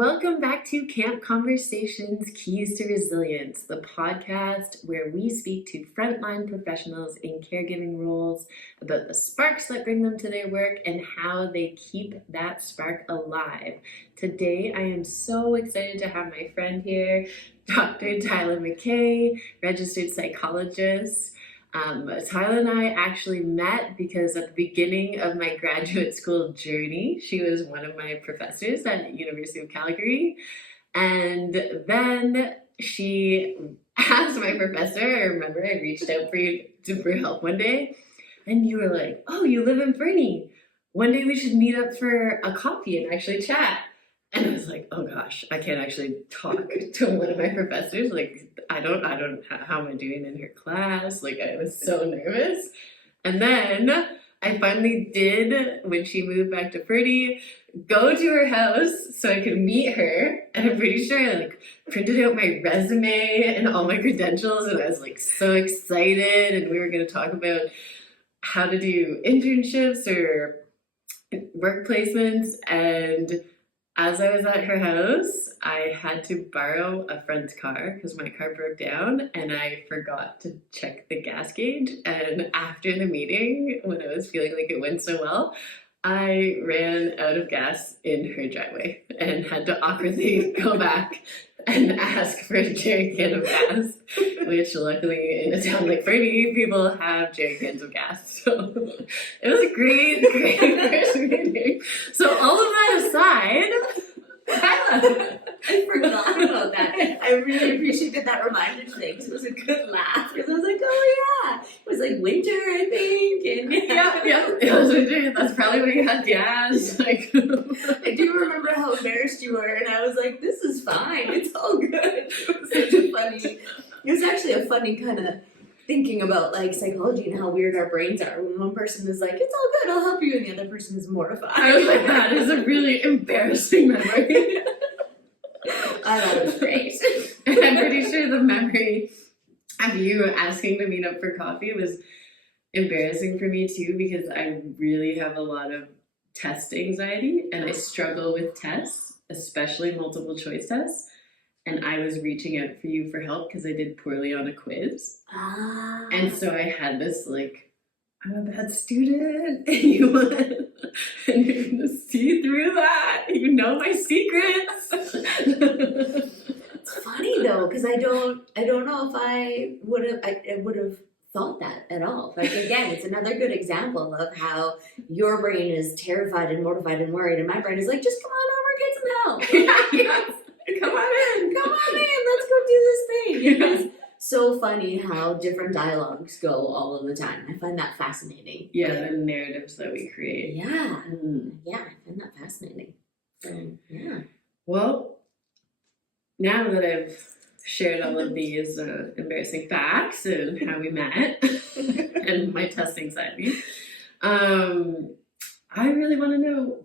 welcome back to Camp Conversations Keys to Resilience, the podcast where we speak to frontline professionals in caregiving roles about the sparks that bring them to their work and how they keep that spark alive. Today, I am so excited to have my friend here, Dr. Tyla Mackay, registered psychologist. Tyla and I actually met because at the beginning of my graduate school journey, she was one of my professors at University of Calgary. And then she asked my professor, I remember I reached out for help one day, and you were like, oh, you live in Fernie. One day we should meet up for a coffee and actually chat. And I was like, oh gosh, I can't actually talk to one of my professors. Like, I don't, how am I doing in her class? Like, I was so nervous. And then I finally did, when she moved back to Fernie, go to her house so I could meet her. And I'm pretty sure I printed out my resume and all my credentials. And I was so excited. And we were going to talk about how to do internships or work placements. And as I was at her house, I had to borrow a friend's car because my car broke down and I forgot to check the gas gauge. And after the meeting, when I was feeling like it went so well, I ran out of gas in her driveway and had to awkwardly go back and ask for a jerry can of gas, which luckily in a town like Fernie, people have jerry cans of gas. So it was a great first meeting. So all of that aside, I forgot about that. I really appreciated that reminder today because it was a good laugh. Because I was like, oh yeah, it was like winter, I think. And yeah, it was winter. That's probably when you had gas. I do remember how embarrassed you were, and I was like, this is fine. It's all good. It was such a funny. It was actually a funny kind of thinking about psychology and how weird our brains are when one person is like, it's all good, I'll help you, and the other person is mortified. I was like, that is a really embarrassing memory. I thought it was great. I'm pretty sure the memory of you asking to meet up for coffee was embarrassing for me too, because I really have a lot of test anxiety and I struggle with tests, especially multiple choice tests. And I was reaching out for you for help because I did poorly on a quiz. And so I had this I'm a bad student and you're going to see through that. You know my secrets. It's funny though, because I don't know if I would have thought that at all. Again, it's another good example of how your brain is terrified and mortified and worried, and my brain is like, just come on over, get some help. Yes. Come on in, let's go do this thing. It's so funny how different dialogues go all of the time. I find that fascinating. Yeah, the narratives that we create. Yeah, yeah, I find that fascinating. Yeah. Well, now that I've shared all of these embarrassing facts and how we met and my test anxiety, I really want to know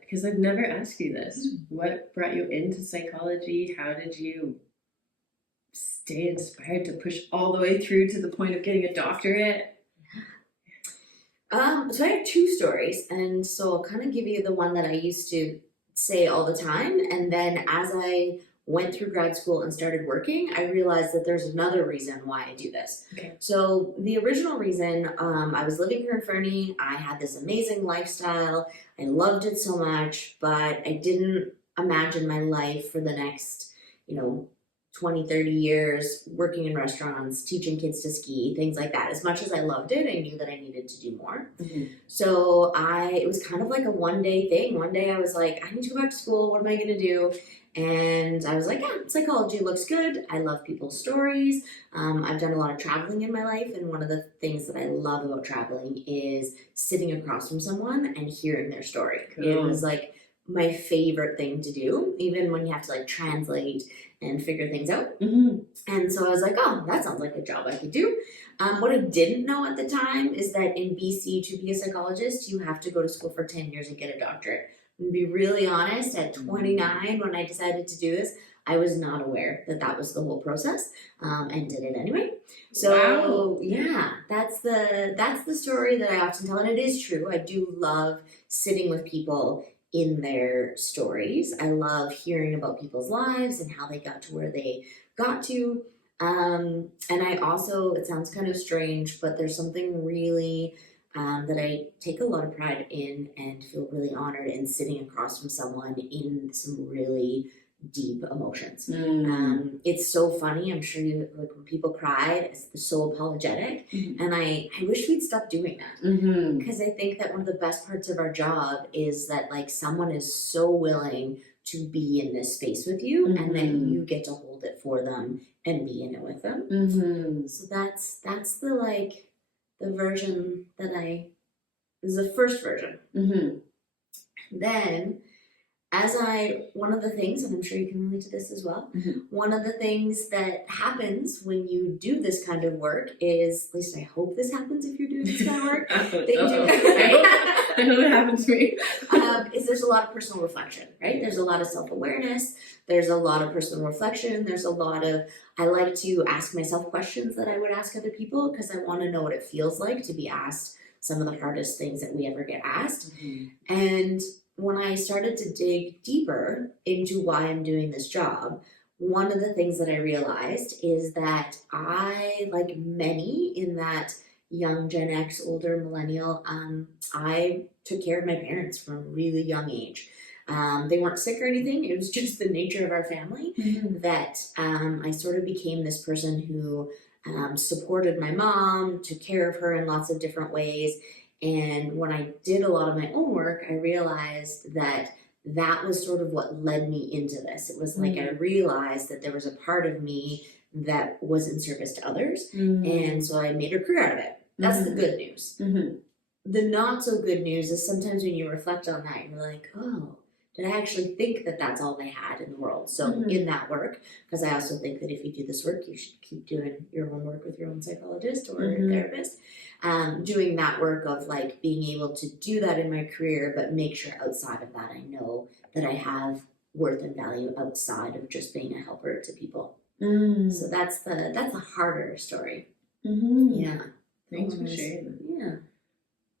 because I've never asked you this, what brought you into psychology? How did you stay inspired to push all the way through to the point of getting a doctorate? So I have two stories, and so I'll kind of give you the one that I used to say all the time, and then as I went through grad school and started working, I realized that there's another reason why I do this. Okay. So the original reason, I was living here in Fernie. I had this amazing lifestyle. I loved it so much, but I didn't imagine my life for the next, 20, 30 years working in restaurants, teaching kids to ski, things like that. As much as I loved it, I knew that I needed to do more. Mm-hmm. So it was kind of like a one-day thing. One day I was like, I need to go back to school. What am I going to do? And I was like, yeah, psychology looks good. I love people's stories. I've done a lot of traveling in my life. And one of the things that I love about traveling is sitting across from someone and hearing their story. Cool. It was my favorite thing to do, even when you have to translate and figure things out. Mm-hmm. And so I was like, oh, that sounds like a job I could do. What I didn't know at the time is that in BC, to be a psychologist, you have to go to school for 10 years and get a doctorate. And to be really honest, at 29, when I decided to do this, I was not aware that that was the whole process, and did it anyway. So yeah, that's the story that I often tell, and it is true. I do love sitting with people in their stories. I love hearing about people's lives and how they got to where they got to. And I also, it sounds kind of strange, but there's something really that I take a lot of pride in and feel really honored in sitting across from someone in some really deep emotions. It's so funny. I'm sure you, like, when people cry, it's so apologetic. And I wish we'd stop doing that, because I think that one of the best parts of our job is that, like, someone is so willing to be in this space with you, and then you get to hold it for them and be in it with them. So that's the, like, the version that is the first version. Then, one of the things, and I'm sure you can relate to this as well, one of the things that happens when you do this kind of work is, at least I hope this happens if you're doing this kind of work. I know that happens to me. Is there's a lot of personal reflection, right? There's a lot of self-awareness. There's a lot of personal reflection. There's a lot of, I like to ask myself questions that I would ask other people, because I want to know what it feels like to be asked some of the hardest things that we ever get asked. And when I started to dig deeper into why I'm doing this job, one of the things that I realized is that I, like many in that young Gen X, older millennial, I took care of my parents from a really young age. They weren't sick or anything. It was just the nature of our family that I sort of became this person who supported my mom, took care of her in lots of different ways. And when I did a lot of my own work, I realized that that was sort of what led me into this. It was like I realized that there was a part of me that was in service to others. And so I made a career out of it. That's the good news. The not so good news is sometimes when you reflect on that, you're like, oh, did I actually think that that's all they had in the world? So in that work, because I also think that if you do this work, you should keep doing your own work with your own psychologist or therapist. Doing that work of, like, being able to do that in my career, but make sure outside of that I know that I have worth and value outside of just being a helper to people. So that's the harder story. Yeah. Thanks for sharing that. Yeah.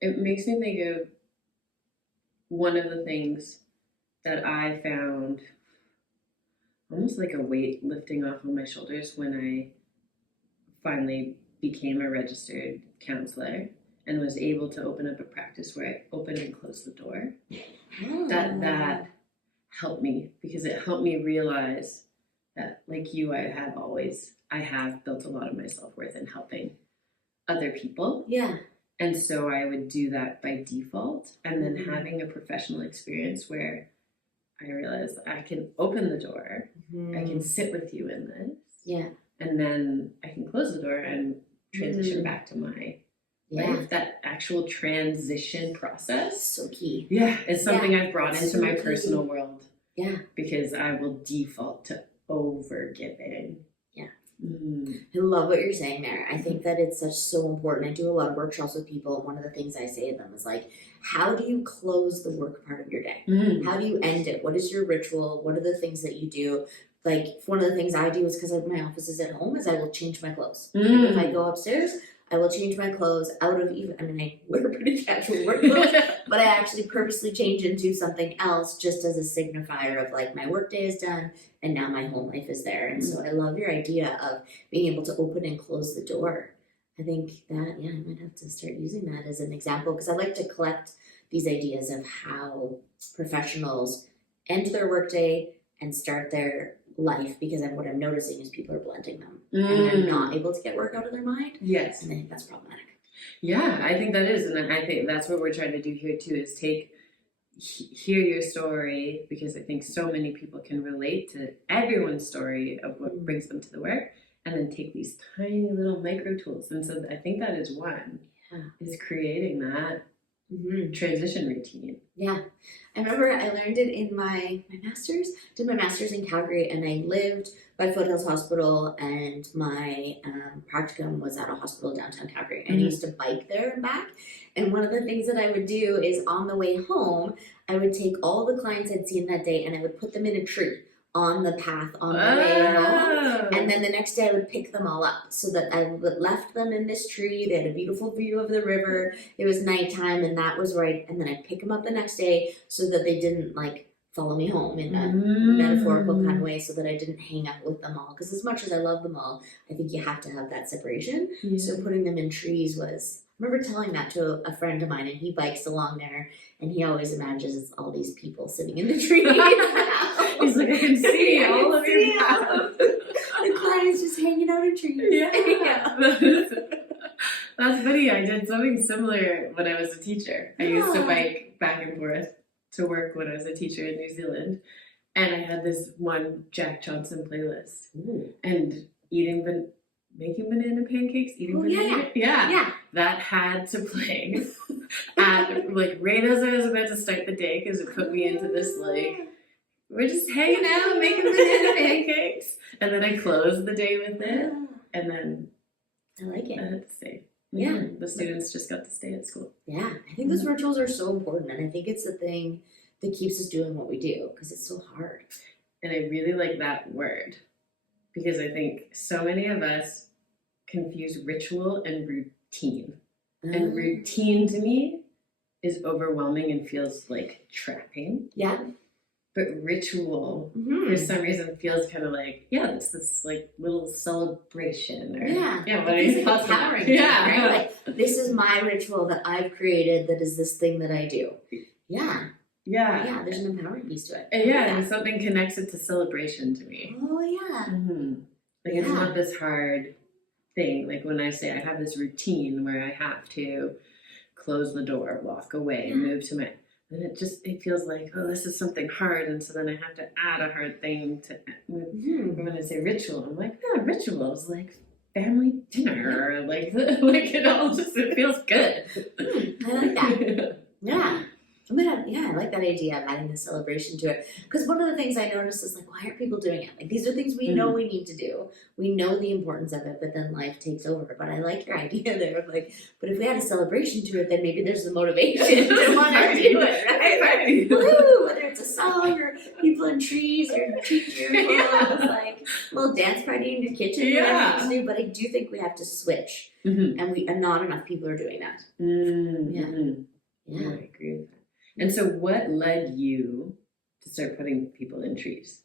It makes me think of one of the things that I found almost like a weight lifting off of my shoulders when I finally became a registered counselor and was able to open up a practice where I opened and closed the door. That helped me, because it helped me realize that, like you, I have built a lot of my self-worth in helping other people. Yeah. And so I would do that by default. And then having a professional experience where I realized I can open the door, I can sit with you in this. Yeah. And then I can close the door and transition back to my life. That actual transition process. So key. Yeah. It's something I've brought into my personal world. Yeah. Because I will default to over-giving. Yeah. I love what you're saying there. I think that it's so important. I do a lot of workshops with people, and one of the things I say to them is, like, how do you close the work part of your day? How do you end it? What is your ritual? What are the things that you do? Like, one of the things I do is, because my office is at home, is I will change my clothes. If I go upstairs, I will change my clothes out of I wear pretty casual work clothes, but I actually purposely change into something else just as a signifier of, like, my work day is done and now my home life is there. And so I love your idea of being able to open and close the door. I think that, I might have to start using that as an example, because I like to collect these ideas of how professionals end their workday and start their life, because what I'm noticing is people are blending them and they're not able to get work out of their mind. Yes. And I think that's problematic. Yeah, I think that is. And I think that's what we're trying to do here too, is hear your story, because I think so many people can relate to everyone's story of what brings them to the work, and then take these tiny little micro tools. And so I think that is one, is creating that transition routine. Yeah. I remember I learned it in my master's. Did my master's in Calgary, and I lived by Foothills Hospital, and my practicum was at a hospital downtown Calgary. And I used to bike there and back. And one of the things that I would do is, on the way home, I would take all the clients I'd seen that day and I would put them in a tree on the path on the way home. And then the next day I would pick them all up so that I would left them in this tree. They had a beautiful view of the river. It was nighttime, and that was right. And then I'd pick them up the next day so that they didn't like follow me home in a metaphorical kind of way, so that I didn't hang out with them all. Because as much as I love them all, I think you have to have that separation. So putting them in trees was, I remember telling that to a friend of mine, and he bikes along there, and he always imagines all these people sitting in the trees. He's like, I can see all of your paths. The clients just hanging out in trees. Yeah. That's funny. I did something similar when I was a teacher. I used to bike back and forth to work when I was a teacher in New Zealand. And I had this one Jack Johnson playlist. And making banana pancakes, yeah. That had to play at like right as I was about to start the day, because it put me into this like, we're just hanging out making banana pancakes, and then I closed the day with it, and then I like it. I had to stay. Yeah, the students just got to stay at school. Yeah, I think those rituals are so important, and I think it's the thing that keeps us doing what we do, because it's so hard. And I really like that word, because I think so many of us confuse ritual and routine. And routine to me is overwhelming and feels like trapping. Yeah. But ritual, for some reason, feels kind of like, it's this like little celebration. Or, what are you talking about? Right? Like, this is my ritual that I've created that is this thing that I do. Yeah, there's an empowering piece to it. And something connects it to celebration to me. Oh, yeah. Like, it's not this hard thing. Like, when I say I have this routine where I have to close the door, walk away, move to my... And it feels like, oh, this is something hard, and so then I have to add a hard thing to... When I say ritual, I'm like, ritual is like family dinner, or like it feels good. I like that. Yeah. I like that idea of adding the celebration to it. Because one of the things I noticed is like, why aren't people doing it? Like, these are things we know we need to do. We know the importance of it, but then life takes over. But I like your idea there of like, but if we had a celebration to it, then maybe there's the motivation to want to do it, right? Woo! Whether it's a song or people in trees or teachers, like a little dance party in your kitchen, whatever you do. But I do think we have to switch, and not enough people are doing that. I agree with that. And so what led you to start putting people in trees?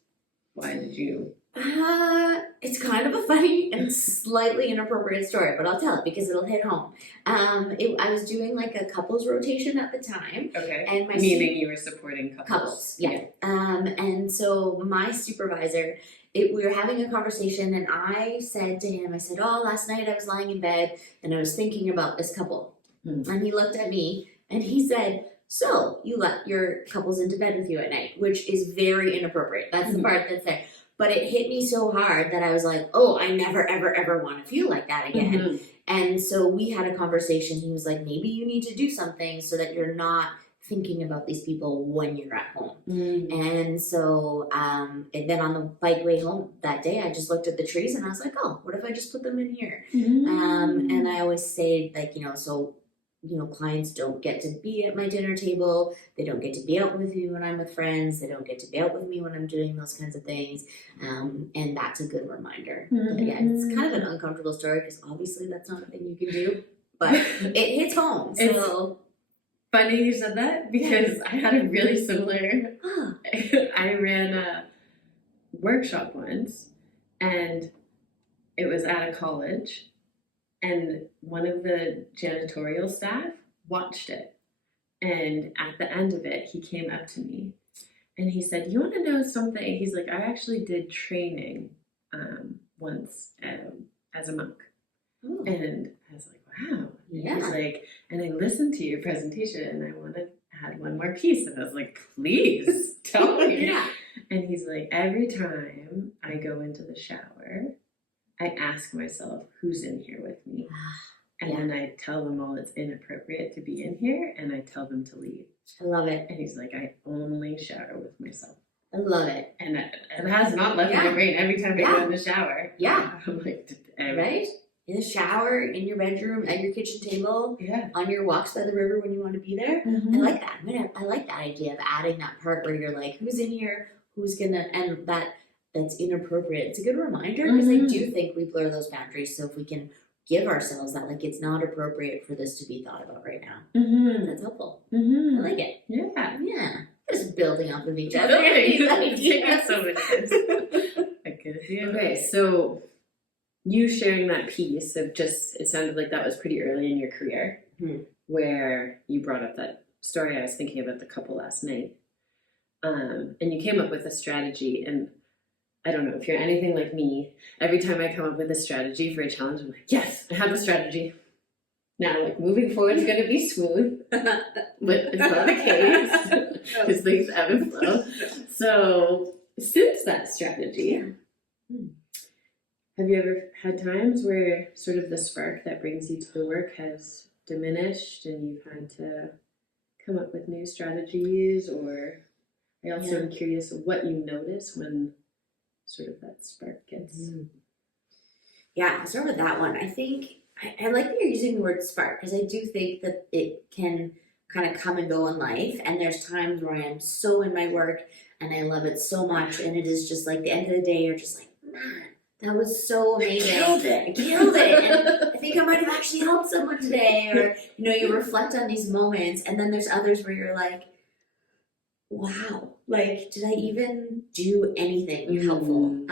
Why did you? It's kind of a funny and slightly inappropriate story, but I'll tell it because it'll hit home. I was doing like a couples rotation at the time. Okay. And meaning you were supporting couples. Couples, yeah. And so my supervisor, we were having a conversation, and I said to him, oh, last night I was lying in bed and I was thinking about this couple. And he looked at me and he said, so you let your couples into bed with you at night, which is very inappropriate. That's the part that's there. But it hit me so hard that I was like, oh, I never, ever, ever want to feel like that again. And so we had a conversation. He was like, maybe you need to do something so that you're not thinking about these people when you're at home. And so, and then on the bike way home that day, I just looked at the trees and I was like, oh, what if I just put them in here? And I always say, like, clients don't get to be at my dinner table. They don't get to be out with me when I'm with friends. They don't get to be out with me when I'm doing those kinds of things. And that's a good reminder. But it's kind of an uncomfortable story because obviously that's not a thing you can do, but it hits home. So funny you said that because I had a really similar, I ran a workshop once and it was at a college. And one of the janitorial staff watched it. And at the end of it, he came up to me and he said, you want to know something? He's like, I actually did training once as a monk. And I was like, wow. Yeah. He's like, and I listened to your presentation and I want to add one more piece. And I was like, please tell me. And he's like, every time I go into the shower, I ask myself, who's in here with me? And then I tell them all it's inappropriate to be in here, and I tell them to leave. I love it. And he's like, I only shower with myself. I love it. And it has not left my brain every time I go in the shower. I'm like, right? In the shower, in your bedroom, at your kitchen table, on your walks by the river when you want to be there. I like that. I like that idea of adding that part where you're like, who's in here? Who's gonna, and that that's inappropriate. It's a good reminder because I do think we blur those boundaries. So if we can give ourselves that, like, it's not appropriate for this to be thought about right now. That's helpful. I like it. Yeah. Just building off of each other. So many times. Okay, so you sharing that piece of just, it sounded like that was pretty early in your career, where you brought up that story I was thinking about the couple last night. And you came up with a strategy, and I don't know if you're anything like me, every time I come up with a strategy for a challenge, I'm like, yes, I have a strategy. Now, like, moving forward is going to be smooth, but it's not the case, because things ebb and flow. So, since that strategy, have you ever had times where sort of the spark that brings you to the work has diminished and you've had to come up with new strategies? Or I also am curious of what you notice when sort of that spark gets. Yeah, I'll start with that one. I think I like that you're using the word spark, because I do think that it can kind of come and go in life. And there's times where I am so in my work and I love it so much. And it is just like the end of the day, you're just like, man, that was so amazing. I killed it. And I think I might have actually helped someone today. Or, you reflect on these moments. And then there's others where you're like, wow, like, did I even do anything helpful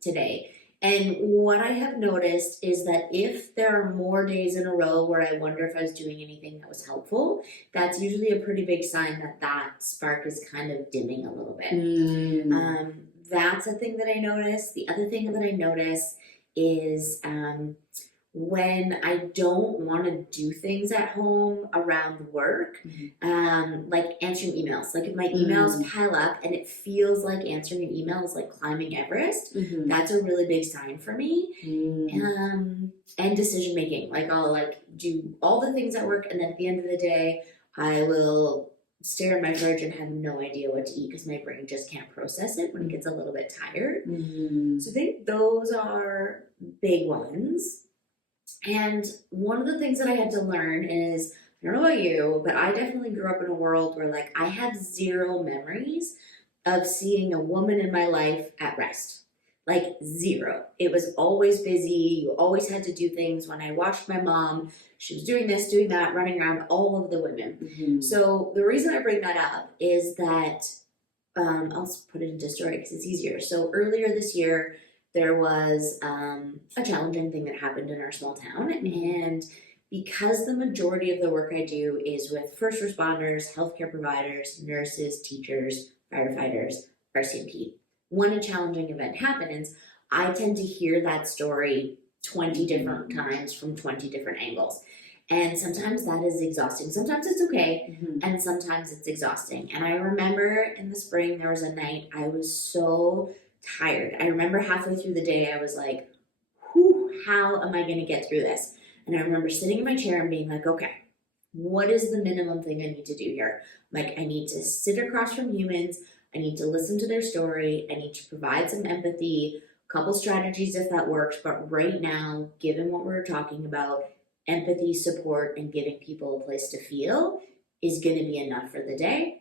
today? And what I have noticed is that if there are more days in a row where I wonder if I was doing anything that was helpful, that's usually a pretty big sign that that spark is kind of dimming a little bit. That's a thing that I notice. The other thing that I notice is when I don't want to do things at home around work, like answering emails. Like if my emails pile up and it feels like answering an email is like climbing Everest, that's a really big sign for me. And decision making. Like I'll like do all the things at work, and then at the end of the day, I will stare at my fridge and have no idea what to eat because my brain just can't process it when it gets a little bit tired. So I think those are big ones. And one of the things that I had to learn is, I don't know about you, but I definitely grew up in a world where like I have zero memories of seeing a woman in my life at rest. Like zero. It was always busy. You always had to do things. When I watched my mom, she was doing this, doing that, running around, all of the women. So the reason I bring that up is that, I'll put it into story because it's easier. So earlier this year, there was a challenging thing that happened in our small town. And because the majority of the work I do is with first responders, healthcare providers, nurses, teachers, firefighters, RCMP, when a challenging event happens, I tend to hear that story 20 different times from 20 different angles. And sometimes that is exhausting. Sometimes it's okay, and sometimes it's exhausting. And I remember in the spring, there was a night I was so tired. I remember halfway through the day, I was like, whew, how am I going to get through this? And I remember sitting in my chair and being like, okay, what is the minimum thing I need to do here? Like, I need to sit across from humans. I need to listen to their story. I need to provide some empathy, a couple strategies if that works. But right now, given what we're talking about, empathy, support, and giving people a place to feel is going to be enough for the day.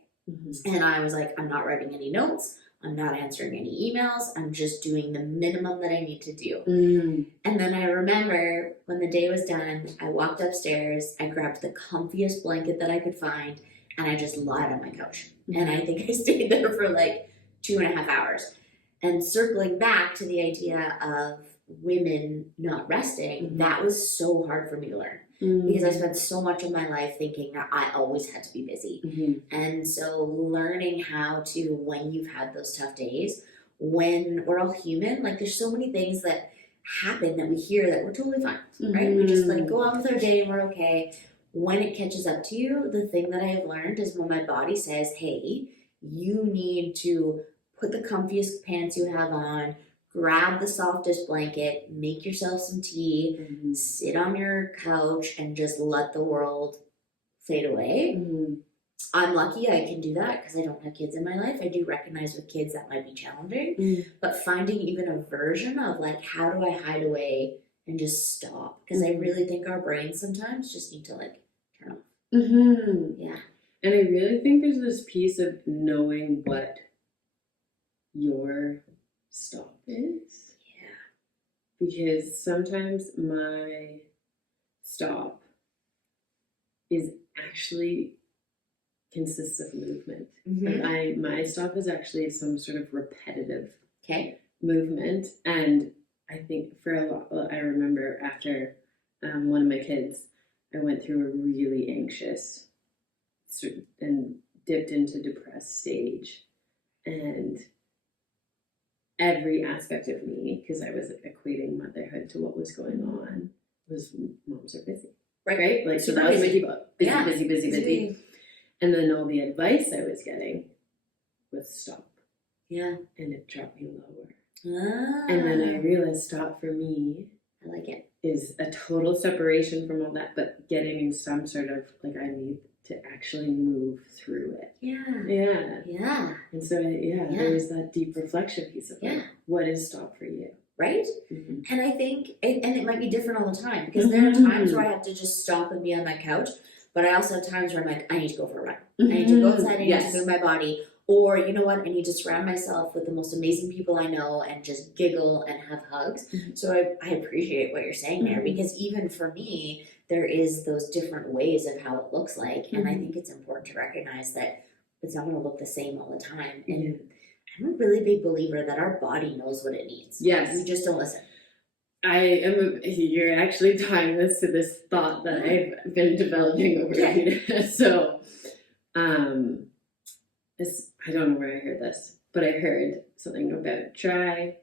And I was like, I'm not writing any notes. I'm not answering any emails. I'm just doing the minimum that I need to do. And then I remember when the day was done, I walked upstairs, I grabbed the comfiest blanket that I could find, and I just lied on my couch. And I think I stayed there for like 2.5 hours. And circling back to the idea of women not resting, that was so hard for me to learn. Because I spent so much of my life thinking that I always had to be busy. And so learning how to, when you've had those tough days, when we're all human, like there's so many things that happen that we hear that we're totally fine, right? We just like go on with our day and we're okay. When it catches up to you, the thing that I have learned is when my body says, hey, you need to put the comfiest pants you have on, grab the softest blanket, make yourself some tea, sit on your couch, and just let the world fade away. I'm lucky I can do that because I don't have kids in my life. I do recognize with kids that might be challenging, but finding even a version of like, how do I hide away and just stop? Because I really think our brains sometimes just need to like turn off. Yeah. And I really think there's this piece of knowing what your stop is. Yeah. Because sometimes my stop is actually consists of movement. Like my stop is actually some sort of repetitive movement. And I think for a lot, I remember after one of my kids, I went through a really anxious and dipped into depressed stage. And every aspect of me, because I was equating motherhood to what was going on, was moms are busy. Right? Like, so that was busy. And then all the advice I was getting was stop. Yeah. And it dropped me lower. Ah. And then I realized stop for me, I like it, is a total separation from all that, but getting in some sort of, like, I need to actually move through it. Yeah. And so, there's that deep reflection piece of like, what is stop for you? Right? And I think, and it might be different all the time, because there are times where I have to just stop and be on my couch, but I also have times where I'm like, I need to go for a run. I need to go outside, I need to move my body. Or, you know what, I need to surround myself with the most amazing people I know and just giggle and have hugs. So I appreciate what you're saying there, because even for me, there is those different ways of how it looks like. And I think it's important to recognize that it's not going to look the same all the time. And I'm a really big believer that our body knows what it needs. Yes. We just don't listen. You're actually tying this to this thought that I've been developing over years. So, I don't know where I heard this, but I heard something about try,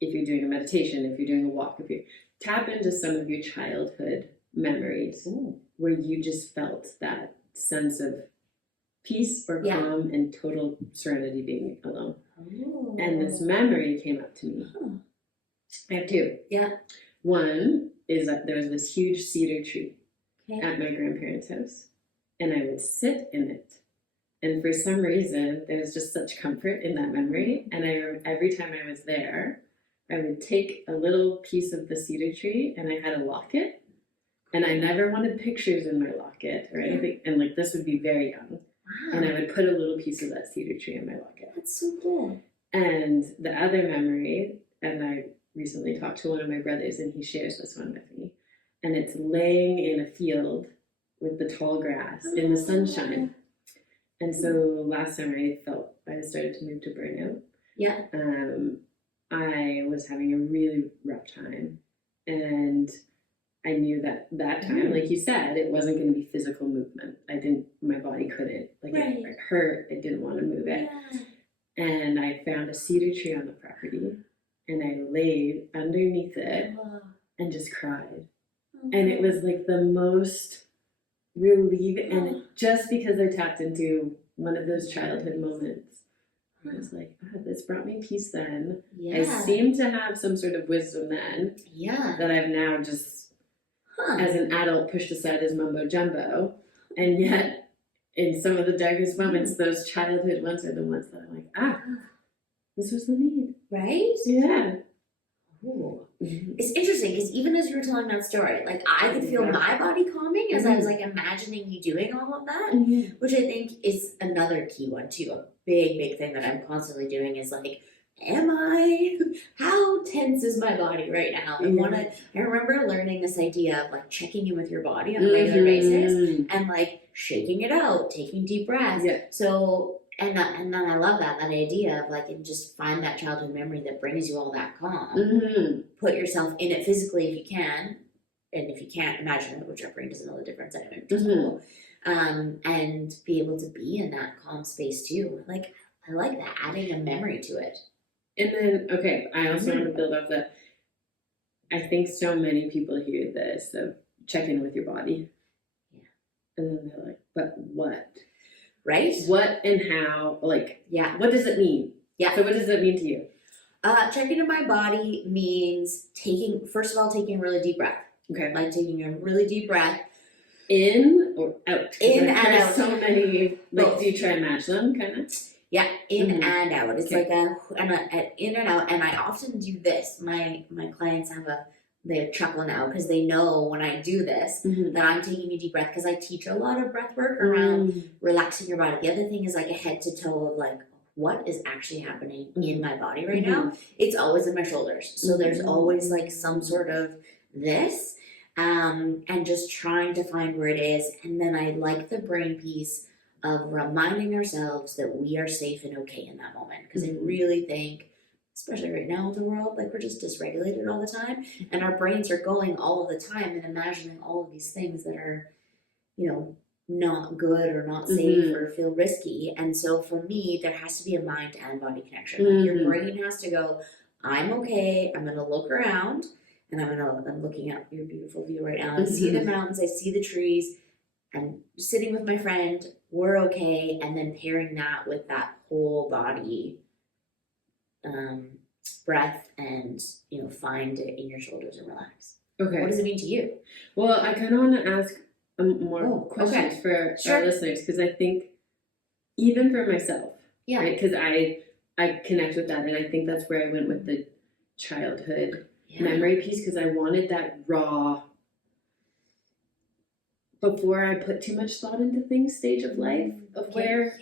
if you're doing a meditation, if you're doing a walk, if you tap into some of your childhood memories where you just felt that sense of peace or calm and total serenity being alone. And this memory came up to me. I have two. One is that there was this huge cedar tree at my grandparents' house, and I would sit in it. And for some reason, there was just such comfort in that memory. And I remember every time I was there, I would take a little piece of the cedar tree, and I had a locket. And I never wanted pictures in my locket or anything. And like, this would be very young. Wow. And I would put a little piece of that cedar tree in my locket. That's so cool. And the other memory, and I recently talked to one of my brothers, and he shares this one with me. And it's laying in a field with the tall grass in the sunshine. And so last summer I felt I started to move to burnout. I was having a really rough time, and I knew that time, like you said, it wasn't going to be physical movement. My body couldn't, like it hurt. I didn't want to move it. And I found a cedar tree on the property, and I laid underneath it and just cried. And it was like the most relieving, and just because I tapped into one of those childhood moments, I was like, this brought me peace then. I seemed to have some sort of wisdom then that I've now just, as an adult, pushed aside as mumbo jumbo. And yet, in some of the darkest moments, those childhood ones are the ones that I'm like, this was the need. Right? Yeah. Ooh. It's interesting because even as you were telling that story, like I could feel my body calming as I was like imagining you doing all of that, which I think is another key one too. A big thing that I'm constantly doing is like, how tense is my body right now? I remember learning this idea of like checking in with your body on a regular basis and like shaking it out, taking deep breaths. So and then I love that idea of like, and just find that childhood memory that brings you all that calm. Put yourself in it physically if you can, and if you can't, imagine it, which our brain doesn't know the difference anyway, which is cool. And be able to be in that calm space too. Like, I like that, adding a memory to it. And then, I also want to build off that. I think so many people hear this of check in with your body. And then they're like, but what? Right? What and how, like, what does it mean? So what does it mean to you? Checking in my body means taking a really deep breath. Okay. Like taking a really deep breath. In or out? In and out. So many, like, do you try and match them, kind of? Yeah, in and out. It's like an in and out. And I often do this. My clients they chuckle now because they know when I do this that I'm taking a deep breath, because I teach a lot of breath work around relaxing your body. The other thing is like a head to toe of like, what is actually happening in my body right now, it's always in my shoulders. So there's always like some sort of this, and just trying to find where it is. And then I like the brain piece of reminding ourselves that we are safe and okay in that moment. Because I really think, especially right now in the world, like we're just dysregulated all the time, and our brains are going all of the time and imagining all of these things that are, you know, not good or not safe or feel risky. And so for me, there has to be a mind and body connection. Like your brain has to go, I'm okay, I'm gonna look around, and I'm looking at your beautiful view right now. I see the mountains, I see the trees, I'm sitting with my friend, we're okay. And then pairing that with that whole body breath, and, you know, find it in your shoulders and relax. Okay. What does it mean to you? Well, I kind of want to ask more questions for our listeners, because I think even for myself, right? Because I connect with that, and I think that's where I went with the childhood memory piece, because I wanted that raw, before I put too much thought into things, stage of life of where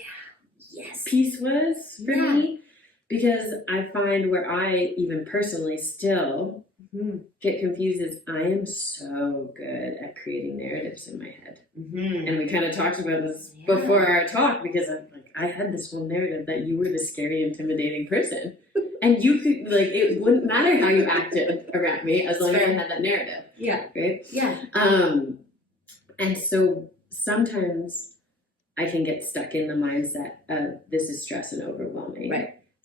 peace was for me. Because I find where I even personally still get confused is I am so good at creating narratives in my head. And we kind of talked about this before our talk, because I'm like, I had this whole narrative that you were the scary, intimidating person. And you could, like, it wouldn't matter how you acted around me as long as I had that narrative. Right? And so sometimes I can get stuck in the mindset of this is stress and overwhelming.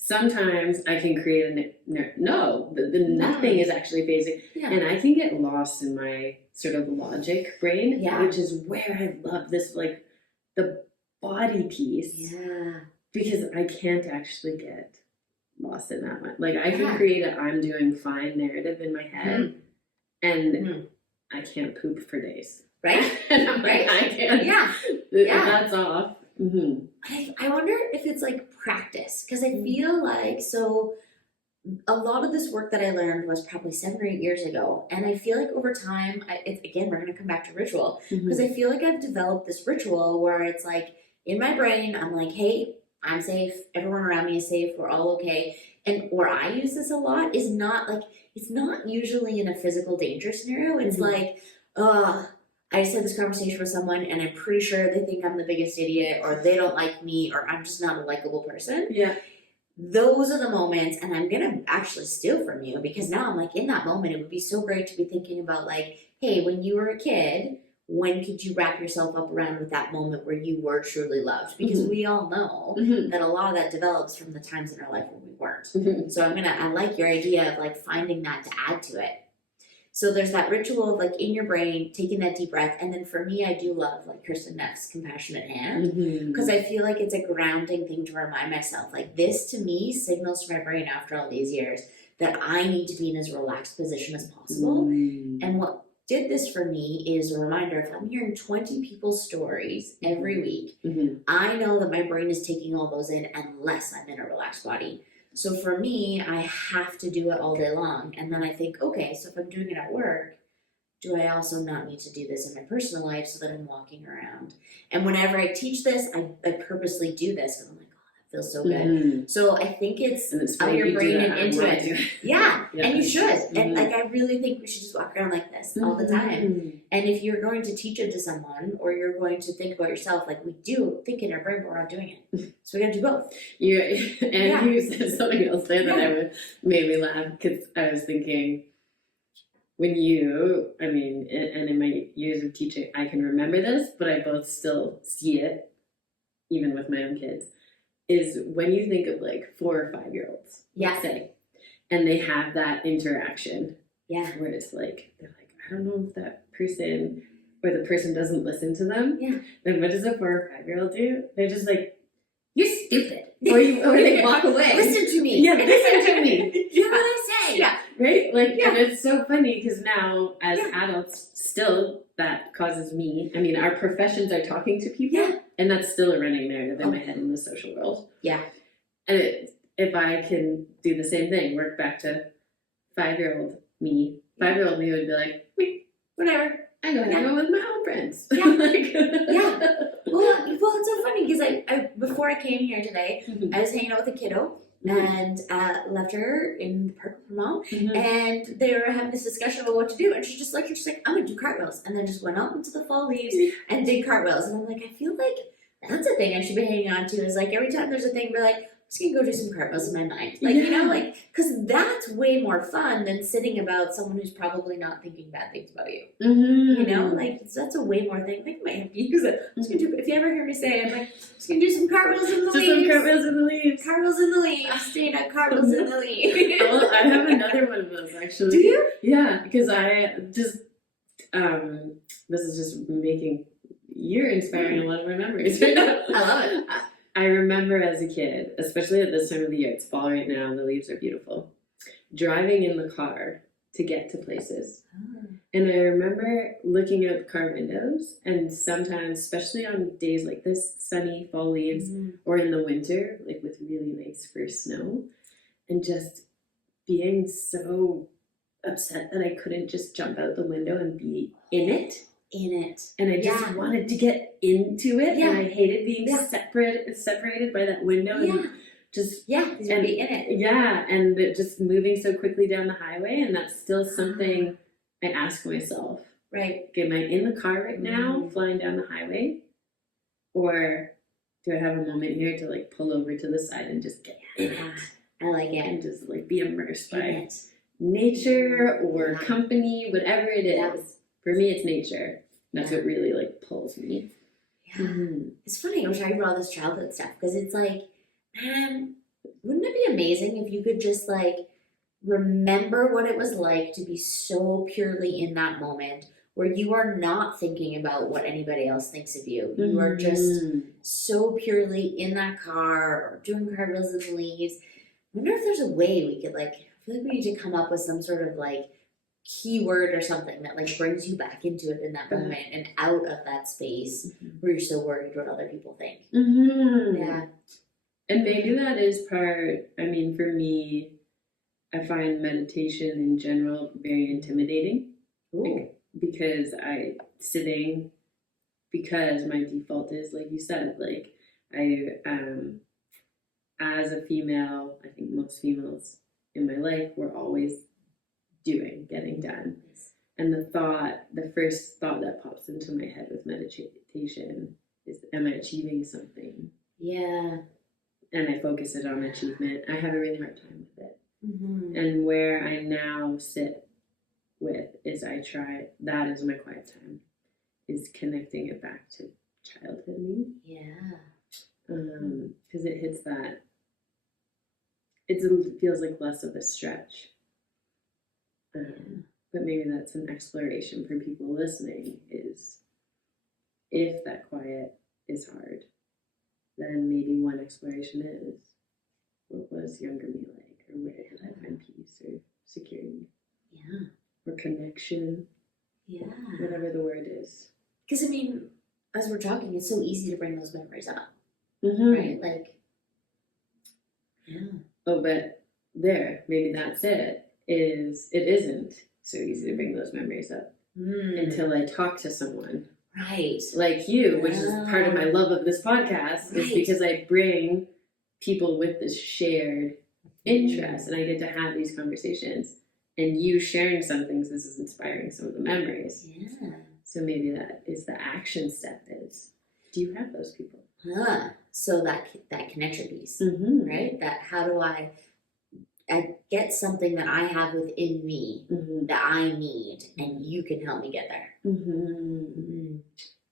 Sometimes I can create the nothing is actually phasing. And I can get lost in my sort of logic brain, which is where I love this, like, the body piece. Because I can't actually get lost in that one. Like, I can create a I'm doing fine narrative in my head, and I can't poop for days. Right? And I'm like, I can't. That's off. I wonder if it's like practice, because I feel like, so a lot of this work that I learned was probably 7 or 8 years ago, and I feel like over time, again, we're going to come back to ritual, because I feel like I've developed this ritual where it's like, in my brain, I'm like, hey, I'm safe, everyone around me is safe, we're all okay. And where I use this a lot is not like, it's not usually in a physical danger scenario. It's like, I just had this conversation with someone, and I'm pretty sure they think I'm the biggest idiot, or they don't like me, or I'm just not a likable person. Those are the moments, and I'm going to actually steal from you, because now I'm like, in that moment, it would be so great to be thinking about, like, hey, when you were a kid, when could you wrap yourself up around with that moment where you were truly loved? Because we all know that a lot of that develops from the times in our life when we weren't. So I like your idea of like finding that to add to it. So there's that ritual of like in your brain, taking that deep breath. And then for me, I do love like Kirsten Neff's compassionate hand, because I feel like it's a grounding thing to remind myself, like this to me signals to my brain after all these years that I need to be in as relaxed position as possible. And what did this for me is a reminder, if I'm hearing 20 people's stories every week, I know that my brain is taking all those in unless I'm in a relaxed body. So for me, I have to do it all day long. And then I think, okay, so if I'm doing it at work, do I also not need to do this in my personal life so that I'm walking around? And whenever I teach this, I purposely do this because I'm like, oh, that feels so good. So I think it's out your brain and into it. Yeah, and you should. And like, I really think we should just walk around like this all the time. And if you're going to teach it to someone, or you're going to think about yourself, like we do think in our brain, but we're not doing it. So we got to do both. You said something else there that made me laugh, because I was thinking, when and in my years of teaching, I can remember this, but I both still see it, even with my own kids, is when you think of like 4 or 5 year olds, let's say, and they have that interaction, where it's like, they're like, I don't know if that person, or the person doesn't listen to them, then what does a 4 or 5 year old do? They're just like, you're stupid. Or they walk away. Listen to me. Listen to me. Do what I say. Right? Like, and it's so funny because now, as adults, still that causes me. I mean, our professions are talking to people, and that's still a running narrative in my head in the social world. And if I can do the same thing, work back to 5-year-old me, 5-year-old me would be like, whatever. I go hang out with my old friends. Well, it's so funny because I before before I came here today, I was hanging out with a kiddo and left her in the park with her mom, and they were having this discussion about what to do, and she's like, I'm gonna do cartwheels, and then just went up into the fall leaves and did cartwheels, and I'm like, I feel like that's a thing I should be hanging on to, is like every time there's a thing, we're like, I'm just gonna go do some cartwheels in my mind, like, you know, like, because that's way more fun than sitting about someone who's probably not thinking bad things about you. You know, like, that's a way more thing. I think I might have to use it. I'm just gonna do, if you ever hear me say it, I'm like, I'm just gonna do some cartwheels in the leaves. Some cartwheels in the leaves. Cartwheels in the leaves. Dayna, cartwheels in the leaves. Well, I have another one of those, actually. Do you? Yeah, because I just, this is just making, you're inspiring a lot of my memories right now. I love it. I remember as a kid, especially at this time of the year, it's fall right now and the leaves are beautiful, driving in the car to get to places. And I remember looking out the car windows, and sometimes, especially on days like this, sunny fall leaves, or in the winter, like with really nice first snow, and just being so upset that I couldn't just jump out the window and be in it. And I just wanted to get into it, and I hated being separated by that window, and just be in it. And just moving so quickly down the highway, and that's still something I ask myself. Right. Am I in the car right now, flying down the highway, or do I have a moment here to like pull over to the side and just get in it? I like it. And just like be immersed by nature or company, whatever it is. For me, it's nature. That's what really like pulls me. Yeah. It's funny. I was talking about all this childhood stuff, because it's like, man, wouldn't it be amazing if you could just like remember what it was like to be so purely in that moment where you are not thinking about what anybody else thinks of you. You are just so purely in that car or doing cartwheels in the leaves. I wonder if there's a way we could like, I feel like we need to come up with some sort of like keyword or something that like brings you back into it in that moment and out of that space where you're so worried what other people think. Yeah. And maybe that is part, I mean, for me, I find meditation in general very intimidating. Like, because because my default is, like you said, like as a female, I think most females in my life were always getting done. And the first thought that pops into my head with meditation is, am I achieving something? Yeah. And I focus it on achievement. I have a really hard time with it. And where I now sit with is that is my quiet time, is connecting it back to childhood me. Yeah. Because it hits that, it feels like less of a stretch. But maybe that's an exploration for people listening, is if that quiet is hard, then maybe one exploration is, what was younger me like, or where did I find peace or security? Yeah. Or connection. Yeah. Whatever the word is. Because I mean, as we're talking, it's so easy to bring those memories up. Right? Like, Oh, but maybe that's it. It isn't so easy to bring those memories up until I talk to someone. Right. Like you, which is part of my love of this podcast, is because I bring people with this shared interest, and I get to have these conversations. And you sharing some things, this is inspiring some of the memories. Yeah. So maybe that is the action step is, do you have those people? So that connection piece, right? That how do I get something that I have within me that I need, and you can help me get there. And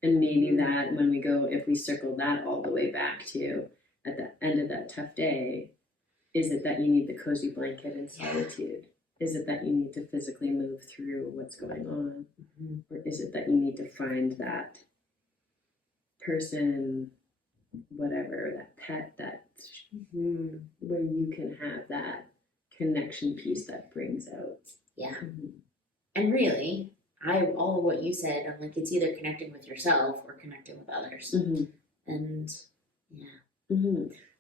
maybe that when we go, if we circle that all the way back to at the end of that tough day, is it that you need the cozy blanket and solitude? Is it that you need to physically move through what's going on? Or is it that you need to find that person, whatever, that pet, that where you can have that connection piece that brings out. Yeah. And really, all of what you said, I'm like, it's either connecting with yourself or connecting with others. And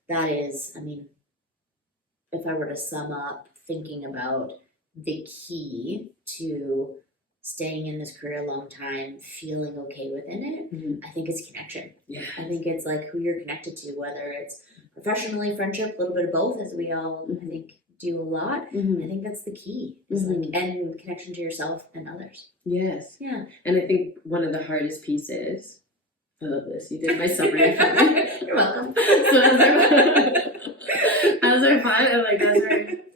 that is, I mean, if I were to sum up thinking about the key to staying in this career a long time, feeling okay within it, Mhm. I think it's connection. Yeah. I think it's like who you're connected to, whether it's professionally, friendship, a little bit of both, as we all I think do a lot. I Mhm. think that's the key, is like, and connection to yourself and others. Yes. Yeah. And I think one of the hardest pieces, I love this, you did my summary for me. You're welcome. So as our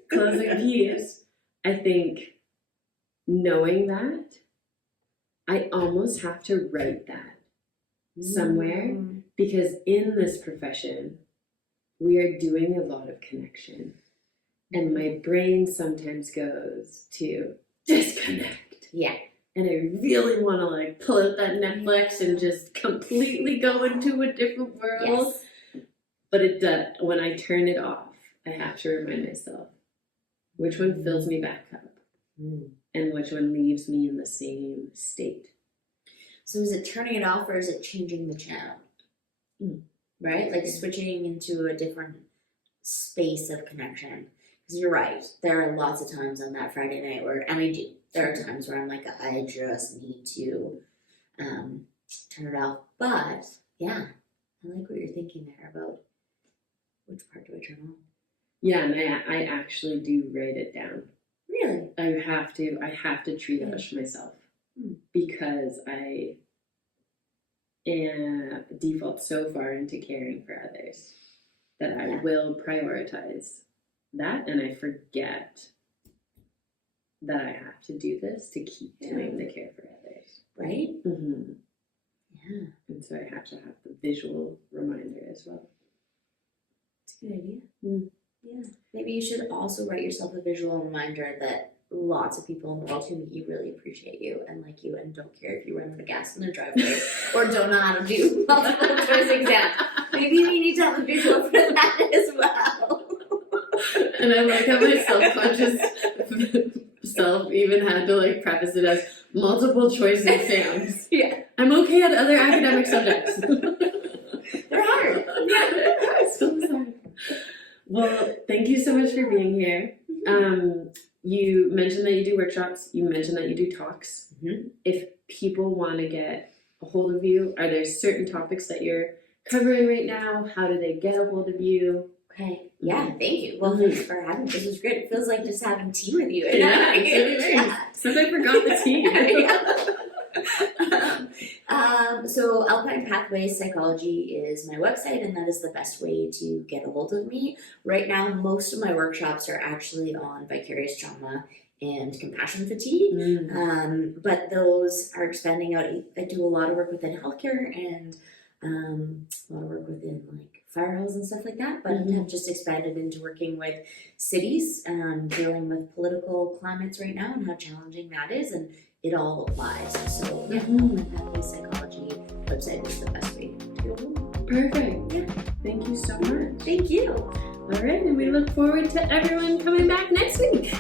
closing piece, I think knowing that, I almost have to write that somewhere, because in this profession, we are doing a lot of connection. And my brain sometimes goes to disconnect. Yeah. And I really want to like pull out that Netflix and just completely go into a different world. Yes. But it does. When I turn it off, I have to remind myself which one fills me back up and which one leaves me in the same state. So is it turning it off, or is it changing the channel? Right? Like switching into a different space of connection. Because you're right. There are lots of times on that Friday night where, and I do, there are times where I'm like, I just need to turn it off. But yeah, I like what you're thinking there about which part do I turn on. Yeah, and I actually do write it down. Really? I have to triage myself because I default so far into caring for others that I will prioritize that, and I forget that I have to do this to keep doing the care for others. Right? Mm-hmm. Yeah. And so I have to have the visual reminder as well. It's a good idea. Yeah. Maybe you should also write yourself a visual reminder that lots of people in the world who meet you really appreciate you and like you and don't care if you run out of gas in their driveway or don't know how to do multiple choice exams. Maybe you need to have a visual for that as well. And I like how my self-conscious self even had to like preface it as multiple choice exams. Yeah. I'm okay at other academic subjects. They're hard. Yeah, they're hard. So hard. Well, thank you so much for being here. You mentioned that you do workshops. You mentioned that you do talks. If people want to get a hold of you, are there certain topics that you're covering right now? How do they get a hold of you? Okay. Yeah, thank you. Well, thanks for having me. This was great. It feels like just having tea with you. Yeah, since I forgot the tea. So Alpine Pathways Psychology is my website, and that is the best way to get a hold of me. Right now, most of my workshops are actually on vicarious trauma and compassion fatigue, but those are expanding out. I do a lot of work within healthcare and a lot of work within like fire halls and stuff like that, but I've just expanded into working with cities, dealing with political climates right now and how challenging that is, and it all applies. So yeah, Alpine Pathways Psychology website is the best way to go. Perfect. Yeah. Thank you so much. Thank you. All right, and we look forward to everyone coming back next week.